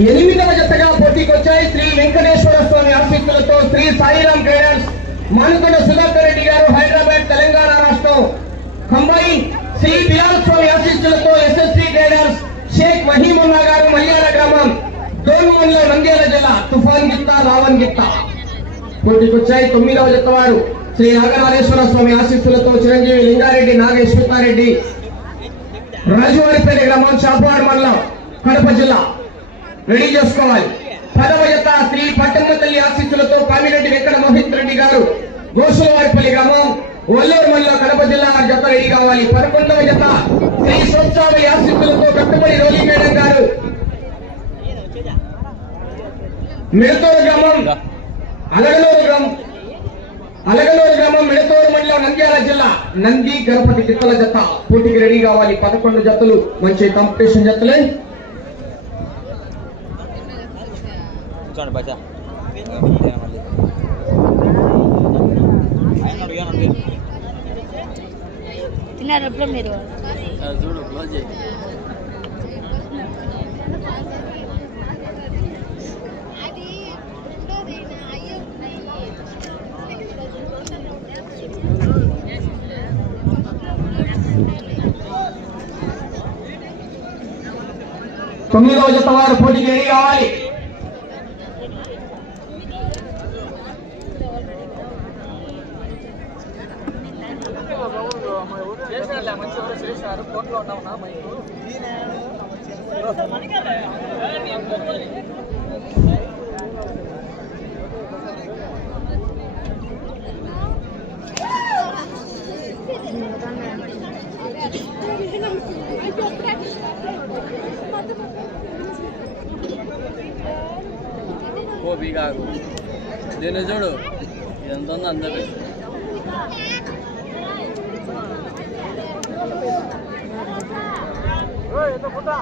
ఎనిమిదవ జతగా పోటీకి వచ్చాయి శ్రీ వెంకటేశ్వర స్వామి ఆశీస్సులతో శ్రీ సాయిరామ్ గైడెన్స్ మానుకొండ సుధాకర్ రెడ్డి గారు హైదరాబాద్ తెలంగాణ రాష్ట్రం. కంబాయి శ్రీ బిలాల్ స్వామి ఆశీస్సులతో ఎస్ఎస్సి గైడెన్స్ షేక్ వహీముల్లా గారు మల్యాల గ్రామం డోలుమల్ల నంద్యాల జిల్లా తుఫాన్ గిత్త రావణ్ గిత్త. పోటీకి వచ్చాయి తొమ్మిదవ జత వారు శ్రీ నాగనాథేశ్వర స్వామి ఆశీస్సులతో చిరంజీవి లింగారెడ్డి నాగేశ్వరారెడ్డి రాజువారిపేట గ్రామం చాపాడు మండలం కడప జిల్లా. రెడీ చేసుకోవాలి. పదవ జత శ్రీ పట్టణ తల్లి ఆశీస్సులతో పామిరెడ్డి వెంకట మోహిత్ రెడ్డి గారు గోసులవారిపల్లి గ్రామం ఒల్లూరు మండలం కడప జిల్లా జత రెడీ కావాలి. పదకొండవ జత శ్రీ సోత్సావి ఆశీస్సులతో కట్టుబడి రోలి మేడం గారు. మిడతూరు గ్రామం అలగలూరు గ్రామం అలగలూరు గ్రామం మిడతూరు మండలం నంద్యాల జిల్లా నంది గణపతి చిత్తల జత. పోటీకి రెడీ కావాలి. పదకొండు జతలు. మంచి కాంపిటీషన్ జతలే. కూర్చోండి బయట మళ్ళీ తిన్నారు ఎప్పుడు మీరు? చూడు క్లోజ్ చేయి. తొమ్మిదవ జత వారు పోటీకి రెడీ కావాలి ఓ బీగాకు దీన్ని చూడు ఎంత ఉందో అందరు పెద్దగా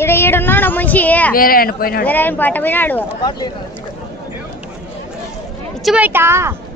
ఈడ ఈడున్నాడు మనిషి వేరే ఆయన పోయినాడు. వేరే ఆయన పాట పోయినాడు. ఇచ్చి బయట ఆయన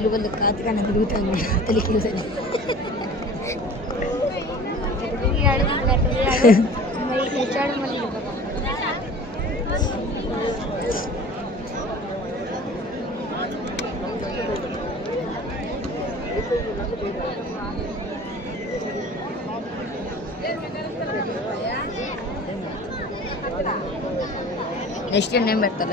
బదులు కాతికన్నా తిరుగుతాను తెలియదు వచ్చాడు మళ్ళీ నెక్స్ట్ నేను పెడతా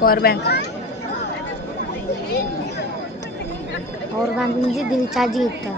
पावर बैंक पावर बैंक मुझे दिल चार्ज होता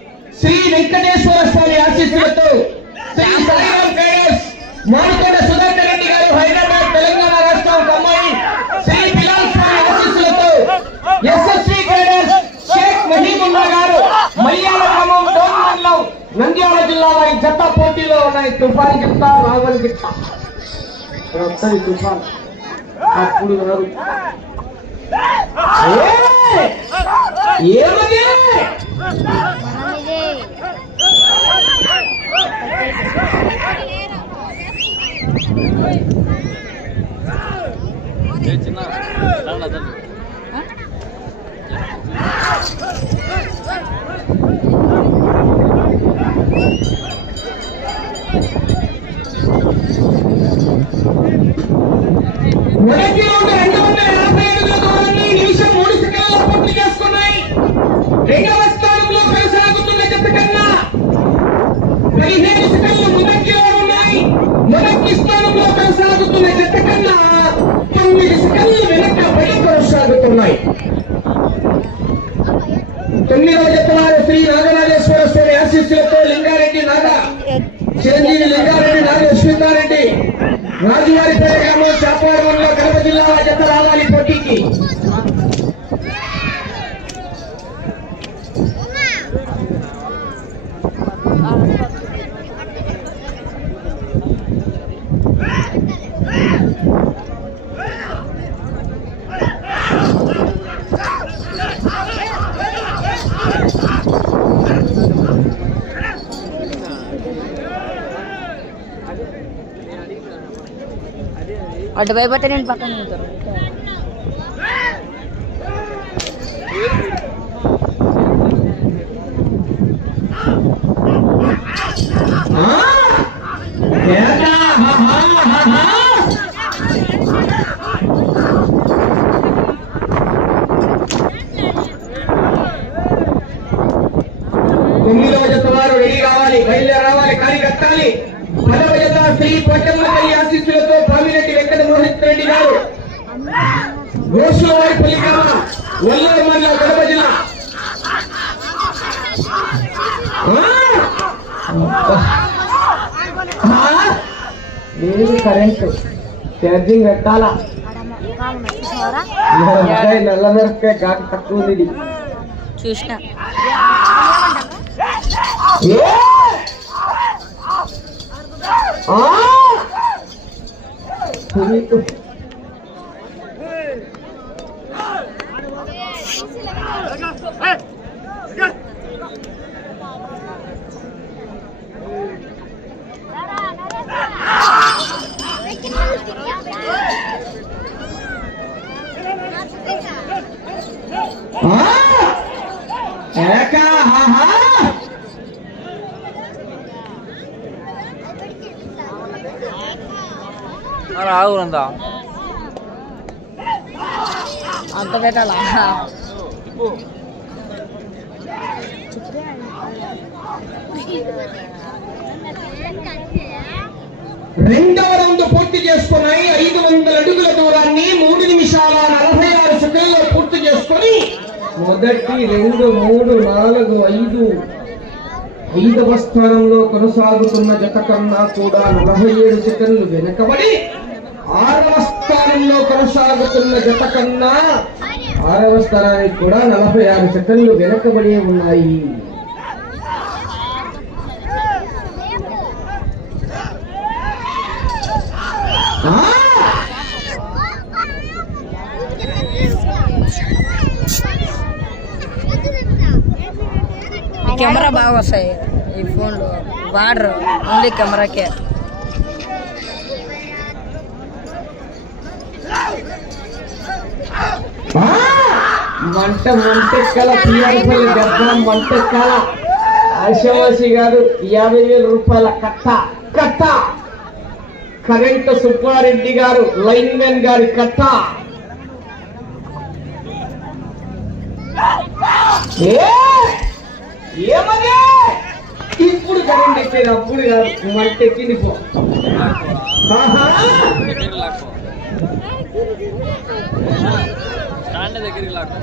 శ్రీ వెంకటేశ్వర స్వామి ఆశీస్సులతో శ్రీ సాయిరామ్ ట్రేడర్స్ మానుకొండ సుధాకర్ రెడ్డి గారు హైదరాబాద్ తెలంగాణ రాష్ట్రం అమ్మాయి. శ్రీ బిలాల్ స్వామి ఆశీస్సులతో ఎస్ఎస్సి ట్రేడర్స్ షేక్ మహీముల్లా గారు మల్యాల గ్రామం డోన్ మండలం నంద్యాల జిల్లా వారి జత పోటీలో ఉన్నాయి. తుఫాన్ గిట్ట రావల్ గిట్ట తుఫాన్. అప్పుడు ఏయ్! ఏమది? చిన్న అటు వైపు నేను పక్కన ఉంటాను ఆ? ఏట? ఆహా, ఆహా. తొమ్మిదవ జత వారు రెడీ కావాలి బయలుదేరి రావాలి కానీ కట్టాలి పదవ జత శ్రీ పొట్టమ్మ తల్లి ఆశీస్సులతో పామిరెడ్డి వెంకట మోహిత్ రెడ్డి గారు గోసులవారిపల్లి గ్రామం వల్లూరు మండలం కడప జిల్లా ఆ? ఆ? లేదు కరెంటు ఛార్జింగ్ పెట్టాలా నల్ల మిరపకాయ ఘాటు తక్కువ ఉంది. చూసిన? ఆ? రాగురందా అంత పెట్టాలా? రెండవ రౌండ్ పూర్తి చేసుకున్నాయి ఐదు వందల అడుగుల దూరాన్ని మూడు నిమిషాల నలభై ఆరు సెకండ్లో పూర్తి చేసుకొని మొదటి రెండు మూడు నాలుగు ఐదు ఐదవ స్థానంలో కొనసాగుతున్న జత కన్నా కూడా నలభై ఏడు సెకండ్లు వెనకబడి ఆరవ స్థానంలో కొనసాగుతున్న జత కన్నా ఆరవ స్థానానికి కూడా నలభై ఆరు సెకండ్లు వెనకబడి ఉన్నాయి ఆ! కెమెరా బాగా వస్తాయి. ఈ ఫోన్లో వాడరు. ఓన్లీ కెమెరాకే. ఆ! మంట మంటెక్కల మంటెక్కల ఆశావాసి గారు యాభై వేల రూపాయల కట్ట కట్ట. కరెంట్ సుబ్బారెడ్డి గారు లైన్ మ్యాన్ గారి కట్ట. ఏ! ఏమది? ఇప్పుడు కరెంట్ ఇచ్చేది అప్పుడు కాదు మంట ఎక్కింది పో. దగ్గరికి లాక్కో స్టాండ్ దగ్గరికి లాక్కో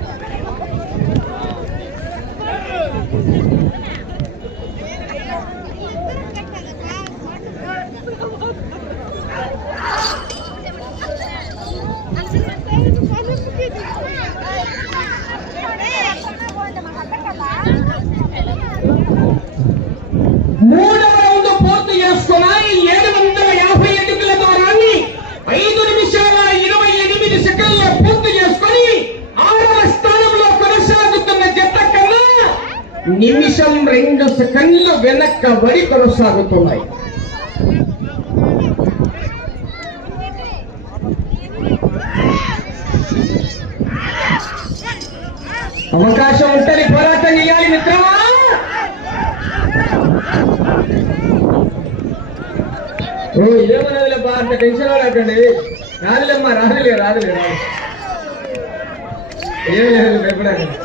మూడవ రౌండ్ పూర్తి చేసుకున్నాయి ఏడు వందల యాభై అడుగుల దూరాన్ని ఐదు నిమిషాల ఇరవై ఎనిమిది సెకండ్ల పూర్తి చేసుకొని ఆరవ స్థానంలో కొనసాగుతున్న జత కన్నా నిమిషం రెండు సెకండ్లు వెనక్కబడి కొనసాగుతున్నాయి. అవకాశం ఉంటుంది పోరాటం చేయాలి మిత్రమా? ఓ ఏమన్నదిలే అంత టెన్షన్ పడకండి రాదులేమ్మా రాదులే రాదులే రాదు. ఏం లేదు భయపడకండి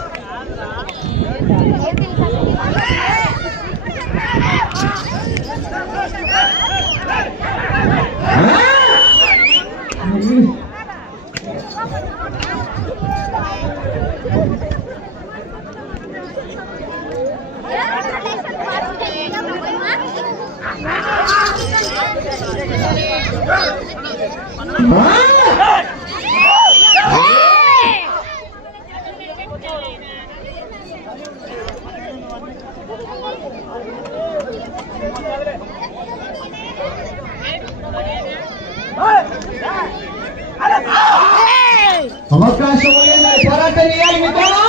అవకాశం లేదు పోరాటం చేయాలి మిత్రమా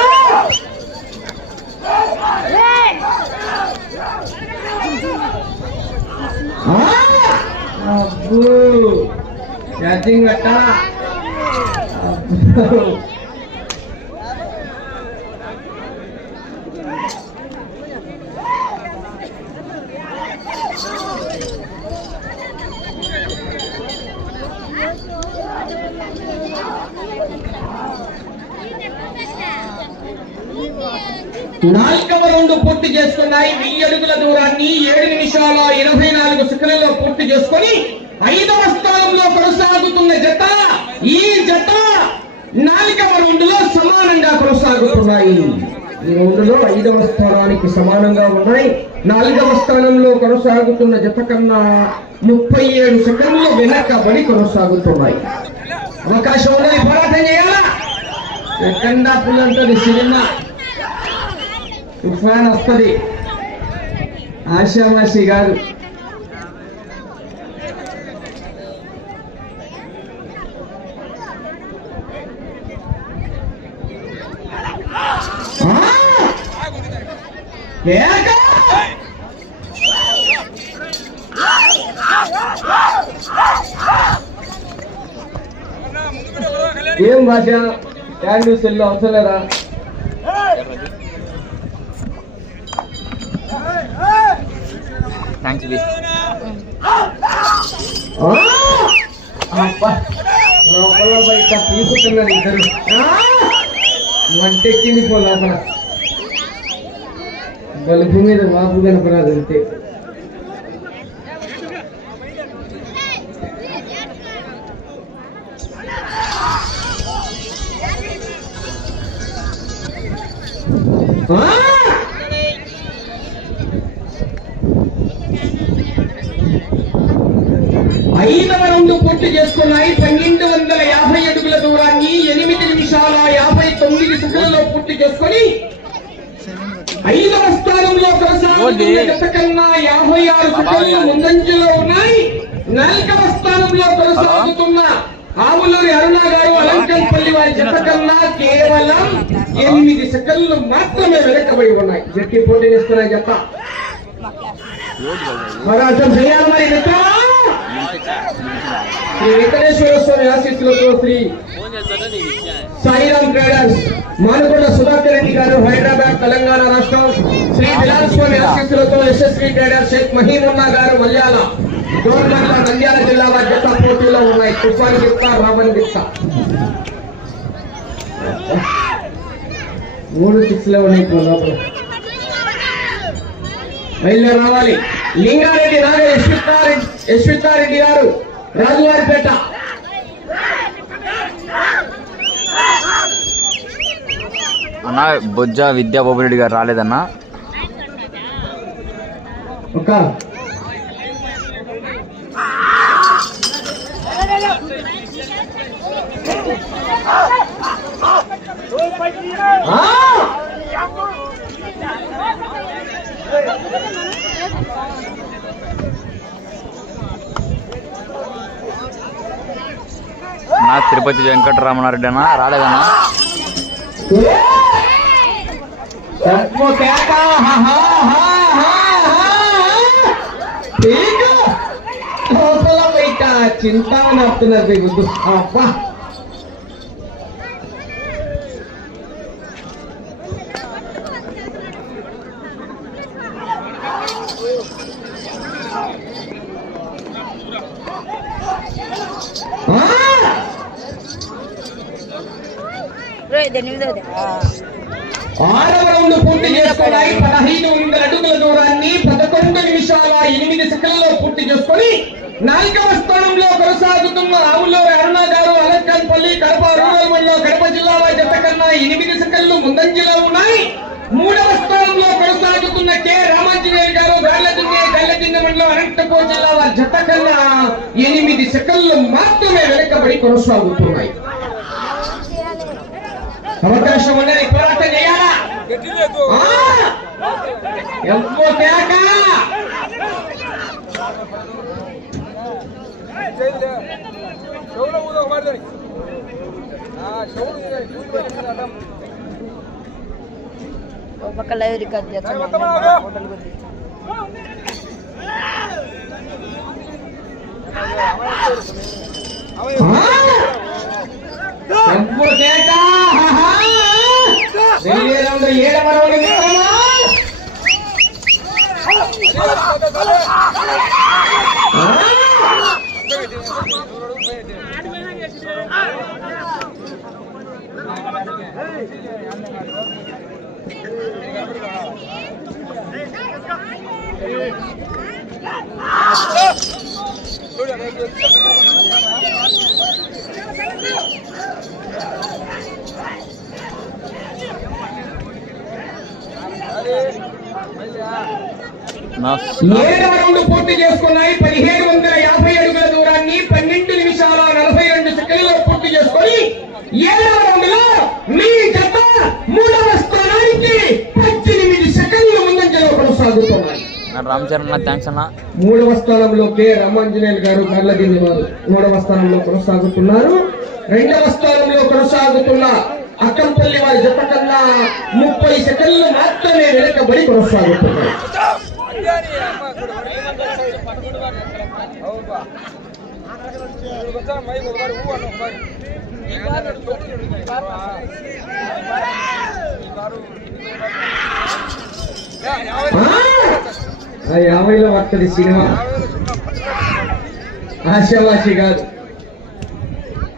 ఆ! అబ్బో ఛార్జింగ్ కట్టా అబ్బో నాలుగవ రౌండ్ పూర్తి చేసుకున్నాయి. వెయ్యి అడుగుల దూరాన్ని ఏడు నిమిషాల ఇరవై నాలుగు సెకండ్లలో పూర్తి చేసుకొని ఐదవ స్థానంలో కొనసాగుతున్న జత ఈ జత నాలుగవ రౌండ్లో సమానంగా కొనసాగుతున్నాయి. ఈ రౌండ్లో ఐదవ స్థానానికి సమానంగా ఉన్నాయి. నాలుగవ స్థానంలో కొనసాగుతున్న జత కన్నా ముప్పై ఏడు సెకండ్లు వెనకబడి కొనసాగుతున్నాయి. అవకాశం ఉన్నది పోరాటం చేయాలా? ఎక్కడ హాఫ్ సినిమా. తుఫాన్ వస్తుంది ఆశామాషి గారు ఏం భాష యాడ్ న్యూస్ అవసరం లేదా థ్యాంక్స్ బి ఆ! అబ్బా, లోపల బయట తీసుకున్నారు ఇద్దరు. వంటెక్కింది పో లోపల బలుపు మీద వాపు కనపరాదు అంతే ఐదవ రౌండ్ పూర్తి చేసుకున్నాయి. పన్నెండు వందల యాభై అడుగుల దూరాన్ని ఎనిమిది నిమిషాల యాభై తొమ్మిది సెకండ్లలో పూర్తి చేసుకొని ఐదవ స్థానంలో కొనసాగుతున్న కన్నా యాభై ఆరు సెకండ్లు ముందంజలో ఉన్నాయి. నాలుగవ స్థానంలో కొనసాగుతున్న ఆవులూరి అరుణ గారు అలంకంపల్లి వారి జత కన్నా కేవలం ఎనిమిది సెకండ్లు మాత్రమే వెనకబడి ఉన్నాయి. జట్టి పోటీనిస్తున్న జత. మరాఠం చేయాలి మరి శ్రీ వెంకటేశ్వర స్వామి ఆశీస్సులతో శ్రీ సాయిరామ్ ట్రేడర్స్ మానుకొండ సుధాకర్ రెడ్డి గారు హైదరాబాద్ తెలంగాణ రాష్ట్రం. శ్రీ బిలాల్ స్వామి ఆశీస్సులతో ఎస్ఎస్వి ట్రేడర్ షేక్ మహీమున్నా గారు మల్యాల గవర్నమెంట్ నంద్యాల జిల్లా వారి పోటీలో ఉన్నాయి. తుఫాన్ గిప్తా రావణ్ గిప్తా మూడు సిక్స్లో ఉన్నాయి లోపల. బయలుదేరి రావాలి. లింగారెడ్డి నాగ యశ్వితారెడ్డి యశ్వితారెడ్డి గారు రాజువారిపేట అన్న బొజ్జ విద్యా రెడ్డి గారు రాలేదన్నా? ఒక ఆ! అన్న తిరుపతి వెంకటరమణారెడ్డి అన్న రాలేదన్నా చింతా నడుతున్నారు చేసుకుని నాలుగవ స్థానంలో కొనసాగుతున్న ఆవులో అరుణ గారు అలక్కన్పల్లి కడప రూరల్ మండలం కడప జిల్లా జత కన్నా ఎనిమిది సెకండ్లు ముందంజలో ఉన్నాయి. మూడవ స్థానంలో కొనసాగుతున్న కె. రామాంజనేయులు గారు గార్లజింగే గల్లజింగ మండలం అనంతపూర్ జిల్లా వారి జత కన్నా ఎనిమిది సెకండ్లు మాత్రమే వెనకబడి కొనసాగుతున్నాయి. అవకాశం ఉన్నది పోరాటం చేయాలా? ఆ! ఎంతో కేక! ಶೌರ್ಯ ಊದ ಮಾಡಿದ್ರಿ ಆ ಶೌರ್ಯ ಒಬ್ಬ ಲೈವ್ ರಿಕಾರ್ಡ್ ಹೋಟೆಲ್ ಗೊತ್ತಿತ್ತು ಏಳ ಮರವಣಿಗೆ పోటీ రౌండ్ పూర్తి చేసుకున్నాయి? పదిహేడు వందల యాభై అడుగుల దూరాన్ని పన్నెండు నిమిషాల నలభై రెండు సెకండ్లలో పూర్తి చేసుకొని ఏడవ రౌండ్లో మీ జత మూడవ స్థానానికి పద్దెనిమిది సెకండ్ల ముందంజలో కొనసాగుతున్నాయి నా రామ్ చరణ్ అన్న థ్యాంక్స్ అన్న. మూడవ స్థానంలో కె రామాంజనేయులు గారు కర్లదింది వారు మూడవ స్థానంలో కొనసాగుతున్నారు. రెండవ స్థానంలో కొనసాగుతున్న అక్కంపల్లి వారి జత కన్నా ముప్పై సెకండ్లు మాత్రమే వెనకబడి కొనసాగుతున్నారు. ఆ. యాభైలో వస్తుంది సినిమా ఆశావాసి కాదు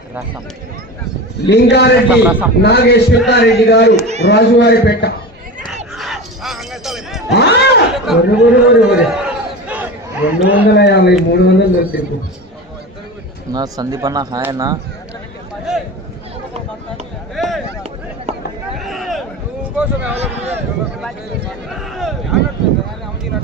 ప్రకాశం లింగారెడ్డి నాగేశ్వరారెడ్డి గారు రాజువారి పెట్ట రెండు వందల యాభై మూడు వందలు దొరికింది నా సందీప్ అన్న హాయ్ అన్న ఆ,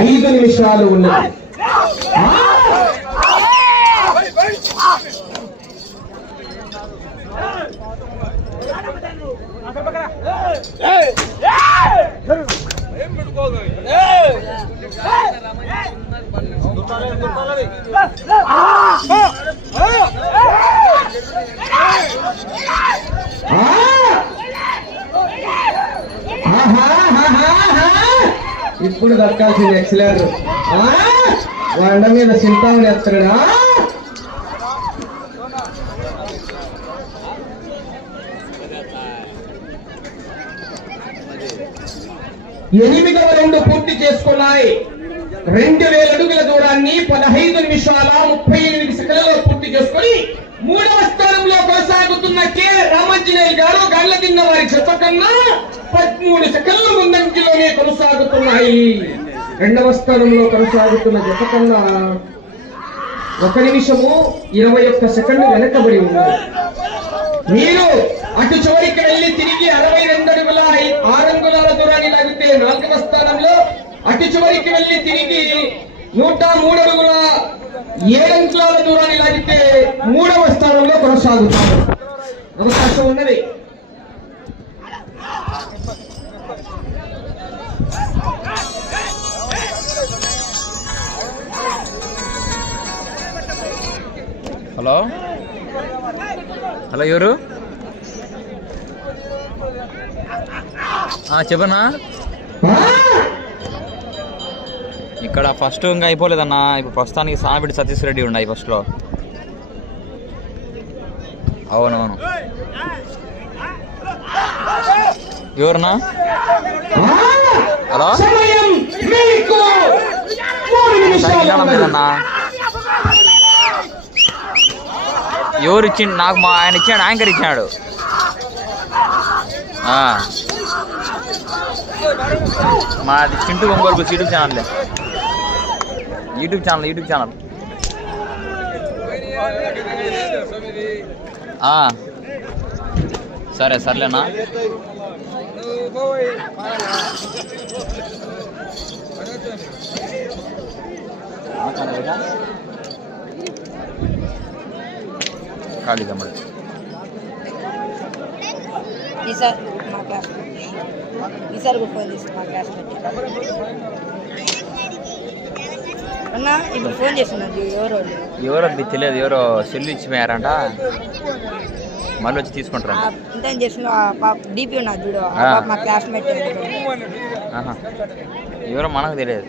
ఐదు నిమిషాలు ఉన్నది ఆ! ఆ! ఆహా, ఆహా, ఆహా! ఇప్పుడు దక్కాల్సింది ఎక్సలెంట్. వండ మీద చింతామణి ఎత్తడా ఎనిమిదవ రెండు పూర్తి చేసుకున్నాయి. రెండు వేల అడుగుల దూరాన్ని పదహైదు నిమిషాల ముప్పై ఎనిమిది సెకండ్లలో పూర్తి చేసుకుని మూడవ స్థానంలో కొనసాగుతున్న కె. రామాంజనేయులు గారు గళ్ళ కింద వారి చెత్త కన్నా పదమూడు సెకండ్ల ముందంజలోనే కొనసాగుతున్నాయి. రెండవ స్థానంలో కొనసాగుతున్న జత కన్నా ఒక నిమిషము ఇరవై ఒక్క సెకండ్లు వెనకబడి ఉన్నారు మీరు అటు చివరికి వెళ్ళి తిరిగి అరవై రెండు అడుగుల ఐ- ఆరు అంగుళాల దూరాన్ని లాగితే నాలుగవ స్థానంలో అటు చివరికి వెళ్ళి తిరిగి నూట మూడు అడుగుల ఏడు దూరాన్ని లాగితే మూడవ స్థానంలో కొనసాగుతారు. అవకాశం ఉన్నది. హలో? హలో ఎవరు? చెప్పనా! ఇక్కడ ఫస్ట్ ఇంకా అయిపోలేదన్నా. ఇప్పుడు ప్రస్తుతానికి సానబిడ్డి సతీష్ రెడ్డి ఉన్నాయి ఫస్ట్లో అవునవును. ఎవరన్నా! హలో? సమయం మీకు మూడు నిమిషాలు సైకిల్ ఉన్నది. లేదన్నా ఎవరు ఇచ్చిండు నాకు మా ఆయన ఇచ్చాడు యాంకర్ ఇచ్చాడు. మాది Chintu Ongole YouTube channel. YouTube channel YouTube channel. సరే సర్లేనా? ఖాళీ తమ్ముడు ఈసారి మా క్లాస్ ఈసారి కూడా ఫోన్ చేసి మా క్లాస్ అన్న ఇప్పుడు ఫోన్ చేస్తున్నారు ఎవరో. ఎవరో తెలియదు ఎవరో సెల్లు ఇచ్చిపోయారంట. మళ్ళీ వచ్చి తీసుకుంటారంట. ఇంత చేసిన పాప డీపీ ఉన్నది చూడు మా క్లాస్మేట్. ఎవరో మనకు తెలియదు.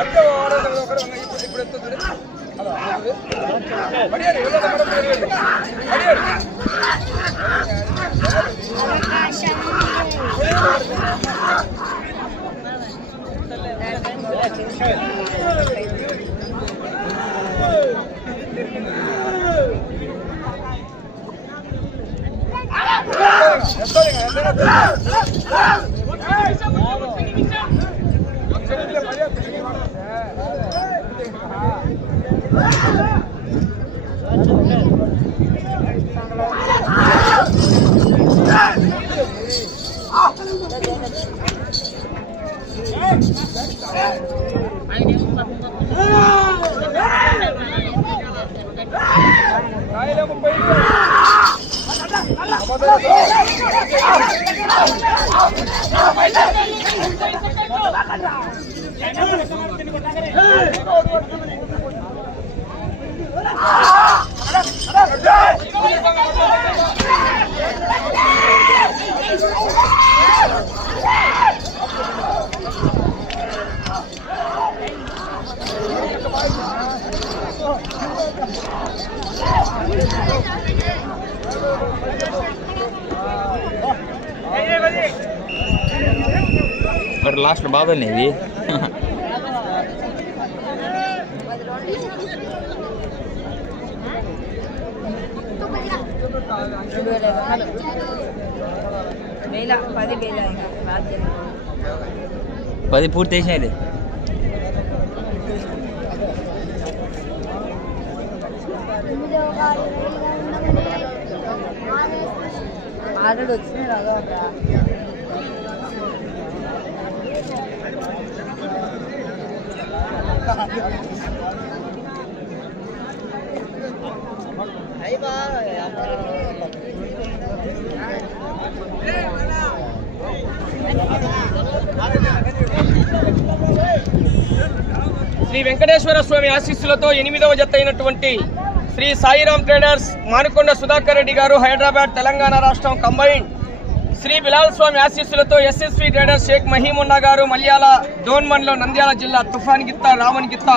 భాష దాంతోకే చెప్తాను ఓడిపోతా భాష మరి లాస్ట్ బాబాయ్ ఇది మూడు వేల ఐదు వందలు వేల పది వేల ఇంకా రాత్రి. పది పూర్తి చేసిన ఇది ఆల్రెడీ వచ్చినాయి రాదా శ్రీ వెంకటేశ్వర స్వామి ఆశీస్సులతో ఎనిమిదవ జత అయినటువంటి శ్రీ సాయిరామ్ ట్రేడర్స్ మానుకొండ సుధాకర్ రెడ్డి గారు హైదరాబాద్ తెలంగాణ రాష్ట్రం కంబైన్ శ్రీ బిలాల్ స్వామి ఆశీస్సులతో ఎస్ఎస్వి ట్రేడర్స్ షేక్ మహీమున్నా గారు మల్యాల డోన్మన్లో నంద్యాల జిల్లా తుఫాన్ గిత్త రామన్ గిత్త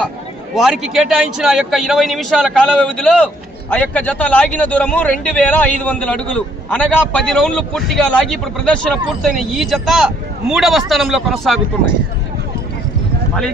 వారికి కేటాయించిన ఆ యొక్క ఇరవై నిమిషాల కాల వ్యవధిలో ఆ యొక్క జత లాగిన దూరము రెండు వేల ఐదు వందల అడుగులు. అనగా పది రౌండ్లు పూర్తిగా లాగి ఇప్పుడు ప్రదర్శన పూర్తయిన ఈ జత మూడవ స్థానంలో కొనసాగుతున్నాయి. మళ్ళీ.